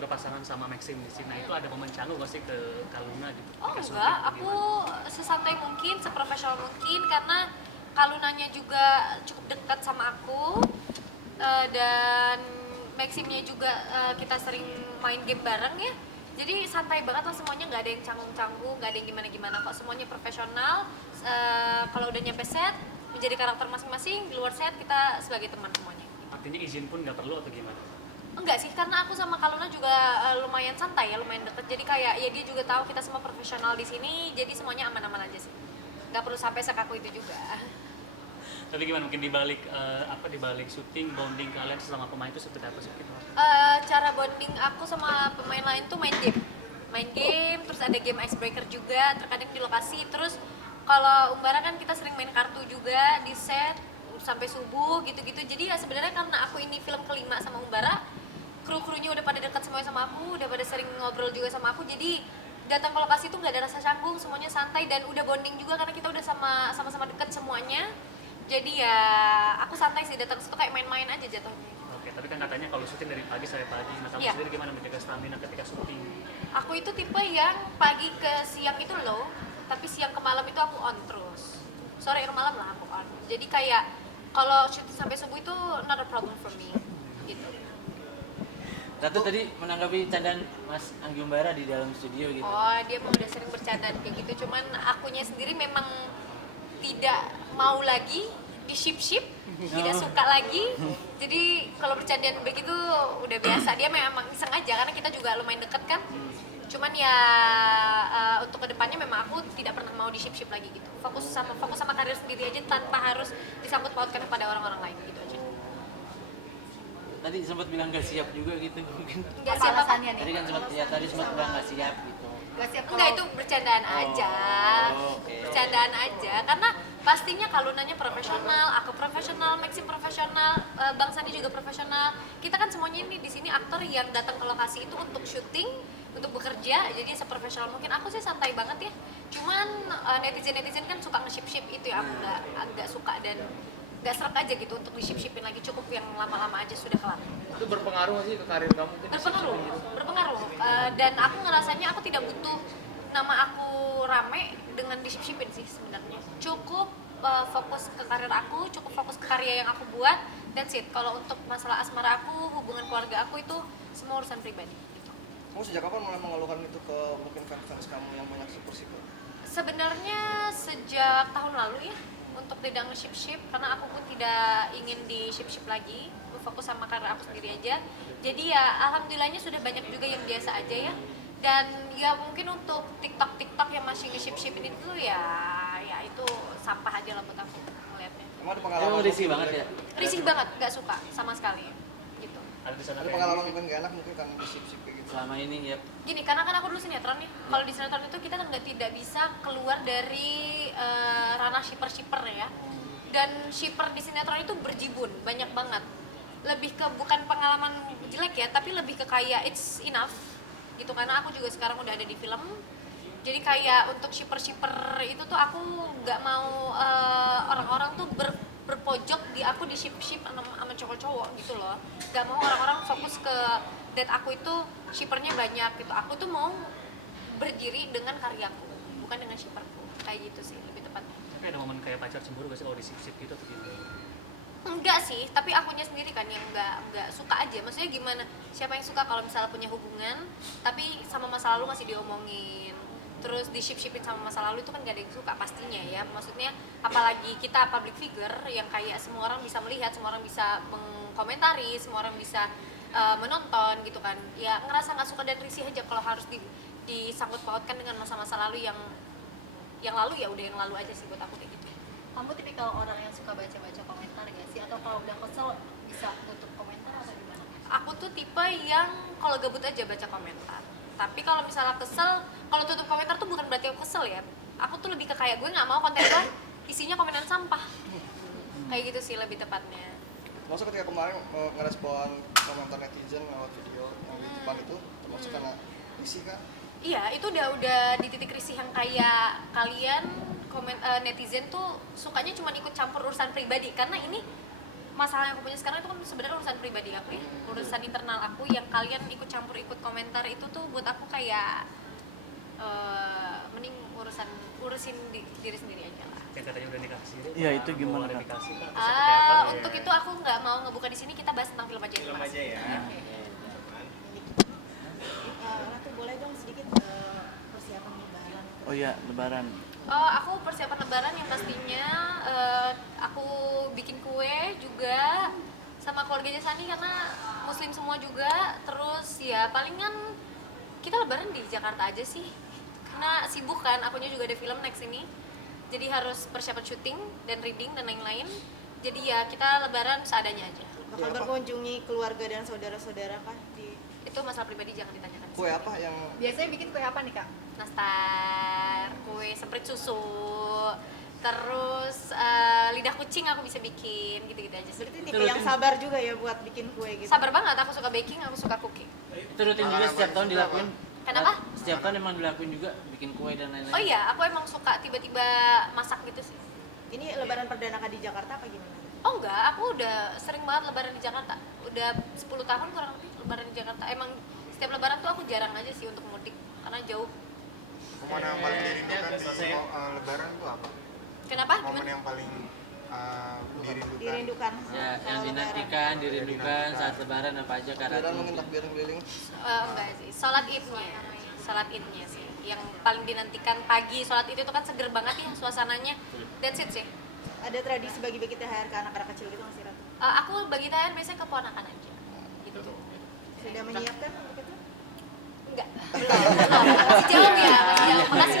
berpasangan sama Maxim di sini. Nah, itu ada momen canggung nggak sih ke Kaluna gitu? Oh ketika syuting enggak, atau aku gimana? sesantai mungkin, seprofesional mungkin karena Kalunanya juga cukup dekat sama aku. Dan Maximnya juga kita sering main game bareng ya, jadi santai banget lah semuanya, nggak ada yang canggung-canggung, nggak ada yang gimana-gimana kok, semuanya profesional. Kalau udah nyampe set menjadi karakter masing-masing, di luar set kita sebagai teman semuanya. Artinya izin pun nggak perlu atau gimana? Enggak sih, karena aku sama Kaluna juga lumayan santai ya, lumayan deket, jadi kayak ya dia juga tahu kita semua profesional di sini, jadi semuanya aman-aman aja sih, nggak perlu sampai sekaku itu juga. Tapi gimana mungkin di balik syuting bonding kalian sesama pemain itu seperti apa sih gitu? Cara bonding aku sama pemain lain tuh main game, terus ada game icebreaker juga terkadang di lokasi. Terus kalau Umbara kan kita sering main kartu juga di set sampai subuh gitu-gitu. Jadi ya sebenarnya karena aku ini film kelima sama Umbara, kru-krunya udah pada dekat semuanya sama aku, udah pada sering ngobrol juga sama aku, jadi datang ke lokasi tuh nggak ada rasa canggung, semuanya santai dan udah bonding juga karena kita udah sama-sama dekat semuanya. Jadi ya aku santai sih, datang situ kayak main-main aja jatuhnya. Oke, tapi kan katanya kalau syuting dari pagi sampai pagi. Nah, kamu Iya. sendiri gimana menjaga stamina ketika syuting? Aku itu tipe yang pagi ke siang itu low, tapi siang ke malam itu aku on terus. Sore ke malam lah aku on. Jadi kayak kalau syuting sampai subuh itu not a problem for me. Gitu. Ratu tadi menanggapi candaan Mas Anggi Umbara di dalam studio gitu. Oh, dia mau udah sering bercandaan kayak gitu, cuman akunya sendiri memang tidak mau lagi di ship tidak suka lagi. Jadi kalau bercandaan begitu udah biasa, dia memang iseng aja karena kita juga lumayan deket kan. Cuman ya untuk kedepannya memang aku tidak pernah mau di ship lagi gitu, fokus sama karir sendiri aja tanpa harus disangkut pautkan kepada orang-orang lain gitu aja. Tadi sempat bilang gak siap juga gitu mungkin. Nggak Apa siapa alasannya nih? Tadi kan sempat ya tadi sempat bilang gak siap gitu. Gak siap Enggak, itu bercandaan aja. oke. Bercandaan aja karena pastinya Kalunanya profesional, aku profesional, Maxim profesional, Bang Sandi juga profesional. Kita kan semuanya ini di sini aktor yang datang ke lokasi itu untuk syuting, untuk bekerja, jadi seprofesional mungkin. Aku sih santai banget ya. Cuman netizen kan suka nge-ship itu ya, aku nggak suka dan nggak seret aja gitu untuk di-shipin lagi, cukup yang lama-lama aja sudah kelar. Itu berpengaruh nggak sih ke karir kamu? Berpengaruh. Dan aku ngerasanya aku tidak butuh nama aku rame dengan di-shipin sih sebenarnya. Cukup fokus ke karir aku, cukup fokus ke karya yang aku buat, that's it. Kalau untuk masalah asmara aku, hubungan keluarga aku itu semua urusan pribadi gitu. Kamu sejak kapan mulai mengeluhkan itu ke mungkin fans kamu yang banyak super? Sebenarnya sejak tahun lalu ya, untuk tidak nge-ship karena aku pun tidak ingin di ship lagi, fokus sama karir aku sendiri aja. Jadi ya alhamdulillahnya sudah banyak juga yang biasa aja ya. Dan ya mungkin untuk TikTok yang masih nge-ship ini tuh ya itu sampah aja lah buat aku melihatnya. Emang ada pengalaman? Emang risih banget ya. Risih banget, nggak suka sama sekali gitu. Ada di sana Ada pengalaman mungkin gak enak mungkin kan di ship kayak gitu. Selama ini ya Gini, karena kan aku dulu sinetron ya. Kalau di sinetron itu kita kan tidak bisa keluar dari ranah shipper ya. Dan shipper di sinetron itu berjibun, banyak banget. Lebih ke bukan pengalaman jelek ya, tapi lebih ke kayak it's enough gitu, karena aku juga sekarang udah ada di film. Jadi kayak untuk shipper itu tuh aku nggak mau orang-orang tuh berpojok di aku di ship sama cowok-cowok gitu loh. Nggak mau orang-orang fokus ke date aku itu shippernya banyak gitu. Aku tuh mau berdiri dengan karyaku, bukan dengan shipperku. Kayak gitu sih lebih tepatnya. Tapi ada momen kayak pacar cemburu gak sih kalau di ship gitu atau gimana? Enggak sih, tapi akunya sendiri kan yang enggak suka aja. Maksudnya gimana? Siapa yang suka kalau misalnya punya hubungan tapi sama masa lalu masih diomongin, terus di shipin sama masa lalu, itu kan gak ada yang suka pastinya ya. Maksudnya apalagi kita public figure yang kayak semua orang bisa melihat, semua orang bisa mengkomentari, semua orang bisa menonton gitu kan. Ya ngerasa nggak suka dan risih aja kalau harus disangkut pautkan dengan masa-masa lalu yang lalu, ya udah yang lalu aja sih buat aku kayak gitu. Kamu tipikal orang yang suka baca-baca komentar gak sih? Atau kalau udah kesel bisa tutup komentar atau gimana? Aku tuh tipe yang kalau gabut aja baca komentar. Tapi kalau misalnya kesel, kalau tutup komentar tuh bukan berarti aku kesel ya. Aku tuh lebih ke kayak gue nggak mau konten gue isinya komenan sampah. Kayak gitu sih lebih tepatnya. Maksud ketika kemarin ngerespon komentar netizen lewat video yang di depan itu termasuk karena isi kan? Iya, itu udah di titik risih yang kayak kalian netizen tuh sukanya cuma ikut campur urusan pribadi, karena ini masalah yang aku punya sekarang itu kan sebenarnya urusan pribadi aku ya, urusan internal aku yang kalian ikut campur ikut komentar itu tuh buat aku kayak mending urusin diri sendiri aja lah. Yang katanya udah nikah sendiri. Iya, itu gimana, Kak? Klarifikasi, Kak? Seperti apa? Untuk itu aku nggak mau ngebuka di sini, kita bahas tentang film aja. Film aja ya. Ratu boleh dong sedikit persiapan lebaran. Oh iya, lebaran. Aku persiapan lebaran yang pastinya aku bikin kue juga sama keluarganya Sani karena muslim semua juga. Terus ya palingan kita lebaran di Jakarta aja sih karena sibuk kan, akunya juga ada film next ini, jadi harus persiapan syuting dan reading dan lain-lain. Jadi ya kita lebaran seadanya aja. Bakal berkunjungi keluarga dan saudara-saudara kah di Itu masalah pribadi, jangan ditanyakan. Kue apa yang Biasanya bikin kue apa nih kak? Nastar, kue semprit susu, terus lidah kucing aku bisa bikin, gitu-gitu aja sih. berarti tipe yang sabar juga ya buat bikin kue gitu. Sabar banget, aku suka baking, aku suka cooking. Itu rutin juga setiap tahun dilakuin. Kenapa? Setiap tahun emang dilakuin juga bikin kue dan lain-lain. Oh iya, aku emang suka tiba-tiba masak gitu sih. Ini lebaran perdana kah di Jakarta apa gimana? Oh enggak, aku udah sering banget lebaran di Jakarta. Udah 10 tahun kurang lebih lebaran di Jakarta. Emang setiap lebaran tuh aku jarang aja sih untuk mudik karena jauh. Momen yang paling dirindukan di lebaran tuh apa? Kenapa? Momen Gimana? yang paling dirindukan. Dirindukan. Ya, yang Lebaran. dinantikan, dirindukan saat lebaran apa aja Kak takbiran Ratu? mungkin takbiran keliling? Enggak sih, sholat idnya sih yang paling dinantikan pagi. Sholat id itu kan seger banget ya suasananya. That's it sih. Ada tradisi bagi-bagi THR ke anak-anak kecil gitu nggak sih Ratu? Aku bagi THR biasanya ke ponakan aja gitu. Sudah menyiapkan untuk itu? Enggak, belum. Masih jauh ya, masih jauh. Makasih